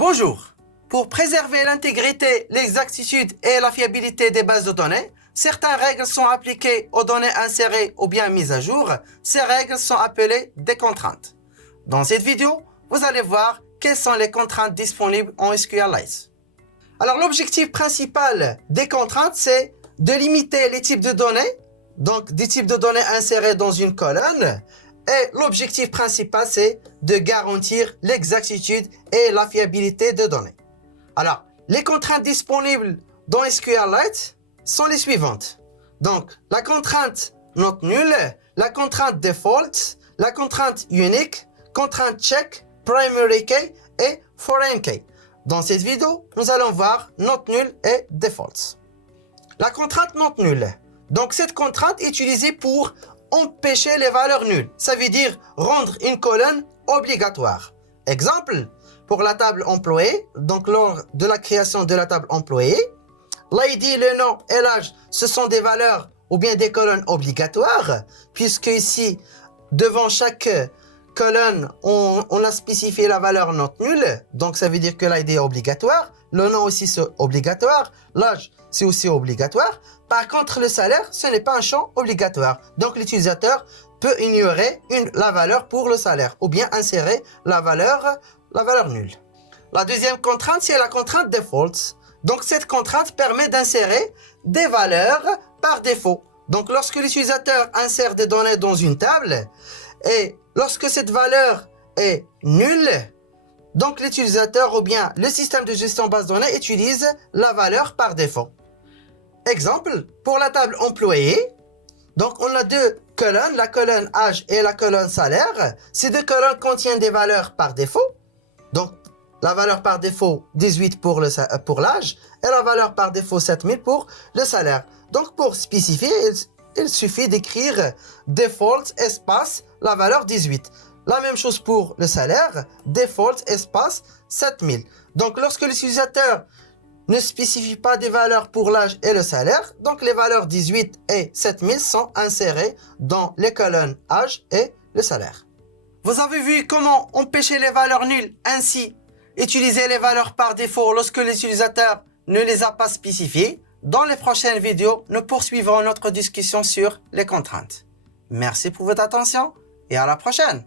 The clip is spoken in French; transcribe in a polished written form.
Bonjour. Pour préserver l'intégrité, l'exactitude et la fiabilité des bases de données, certaines règles sont appliquées aux données insérées ou bien mises à jour. Ces règles sont appelées des contraintes. Dans cette vidéo, vous allez voir quelles sont les contraintes disponibles en SQLite. Alors l'objectif principal des contraintes, c'est de limiter les types de données, donc des types de données insérés dans une colonne. Et l'objectif principal, c'est de garantir l'exactitude et la fiabilité des données. Alors, les contraintes disponibles dans SQLite sont les suivantes. Donc, la contrainte not null, la contrainte default, la contrainte unique, contrainte check, primary key et foreign key. Dans cette vidéo, nous allons voir not null et default. La contrainte not null. Donc, cette contrainte est utilisée pour empêcher les valeurs nulles. Ça veut dire rendre une colonne obligatoire. Exemple, pour la table employée, donc lors de la création de la table employée, l'ID, le nom et l'âge, ce sont des valeurs ou bien des colonnes obligatoires, puisque ici, devant chaque colonne, on a spécifié la valeur not nulle, donc ça veut dire que l'ID est obligatoire, le nom aussi c'est obligatoire, l'âge c'est aussi obligatoire. Par contre, le salaire, ce n'est pas un champ obligatoire. Donc, l'utilisateur peut ignorer la valeur pour le salaire ou bien insérer la valeur nulle. La deuxième contrainte, c'est la contrainte default. Donc, cette contrainte permet d'insérer des valeurs par défaut. Donc, lorsque l'utilisateur insère des données dans une table et lorsque cette valeur est nulle, donc l'utilisateur ou bien le système de gestion base de données utilise la valeur par défaut. Exemple, pour la table employée, donc on a deux colonnes, la colonne âge et la colonne salaire. Ces deux colonnes contiennent des valeurs par défaut. Donc, la valeur par défaut 18 pour l'âge et la valeur par défaut 7000 pour le salaire. Donc, pour spécifier, il suffit d'écrire default espace la valeur 18. La même chose pour le salaire, default espace 7000. Donc, lorsque l'utilisateur ne spécifie pas des valeurs pour l'âge et le salaire, donc les valeurs 18 et 7000 sont insérées dans les colonnes âge et le salaire. Vous avez vu comment empêcher les valeurs nulles, ainsi utiliser les valeurs par défaut lorsque l'utilisateur ne les a pas spécifiées. Dans les prochaines vidéos, nous poursuivrons notre discussion sur les contraintes. Merci pour votre attention et à la prochaine.